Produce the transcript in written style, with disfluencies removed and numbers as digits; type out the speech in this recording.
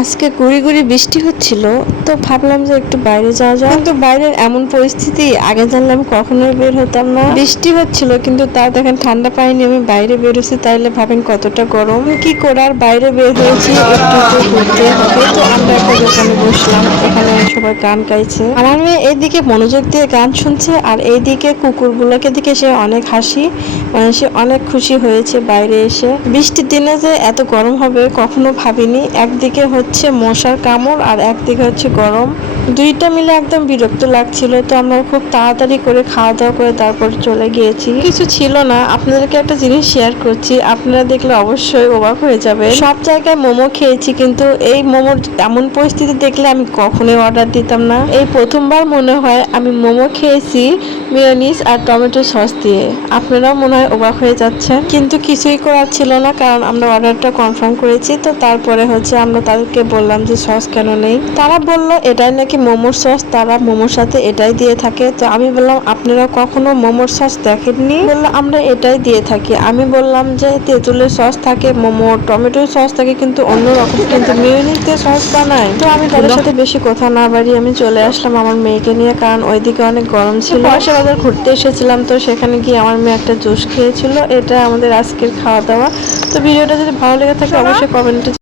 আজকে গুড়ি গুড়ি বৃষ্টি হচ্ছিল, তো ভাবলাম যে একটু বাইরে যাওয়া যায়। কিন্তু বাইরের এমন পরিস্থিতি, আগে জানলে আমি কখনোই বের হতাম না। বৃষ্টি হচ্ছিল কিন্তু তাও দেখেন ঠান্ডা পাইনি, আমি বাইরে বেরোছি, তাইলে ভাবেন কতটা গরম। কি করার, বাইরে বের হয়েছি, একটু তো ঘুরতে হবে। তো আমরা একটা দোকানে বসলাম, এখানে সবাই গান গাইছে। আমার মেয়ে এইদিকে মনোযোগ দিয়ে গান শুনছে, আর এইদিকে কুকুরগুলোকে দিকে সে অনেক হাসি, মানে সে অনেক খুশি হয়েছে বাইরে এসে। বৃষ্টির দিনে যে এত গরম হবে কখনো ভাবিনি। একদিকে হচ্ছে মশার কামড় আর একদিকে হচ্ছে গরম, দুইটা মিলে একদম বিরক্ত লাগছিল। তো আমরা খুব তাড়াতাড়ি করে খাওয়া দাওয়া করে তারপর চলে গিয়েছি। কিছু ছিল না, আপনাদেরকে একটা জিনিস শেয়ার করছি, আপনারা দেখলে অবশ্যই অবাক হয়ে যাবে। সব জায়গায় মোমো খেয়েছি, কিন্তু এই মোমোর এমন পরিস্থিতি দেখলে আমি কখনোই অর্ডার দিতাম না। এই প্রথমবার মনে হয় আমি মোমো খেয়েছি মেয়োনিজ আর টমেটো সস দিয়ে। আপনারাও মনে হয় অবাক হয়ে যাচ্ছেন, কিন্তু কিছুই করার ছিল না, কারণ আমরা অর্ডারটা কনফার্ম করেছি। তো তারপরে হচ্ছে আমরা তাদেরকে বললাম যে সস কেন নেই। তারা বলল এটাই নাকি মোমোর সস, তারা মোমোর সাথে এটাই দিয়ে থাকে। তো আমি বললাম আপনারা কখনো মোমোর সস দেখেননি? বললাম আমরা এটাই দিয়ে থাকি। আমি বললাম যে তেঁতুলের সস থাকে, মোমো টমেটোর সস থাকে, কিন্তু অন্যরকম, কিন্তু মেয়োনিজ দিয়ে সস বানায়। তো আমি তাদের সাথে বেশি কথা না বাড়িয়ে আমি চলে আসলাম আমার মেয়েকে নিয়ে, কারণ ওইদিকে অনেক গরম ছিল। পয়সা বাজার ঘুরতে এসেছিলাম, তো সেখানে গিয়ে আমার মেয়ে একটা জুস খেয়েছিল। এটা আমাদের আজকের খাওয়া দাওয়া। তো ভিডিওটা যদি ভালো লেগে থাকে অবশ্যই কমেন্টে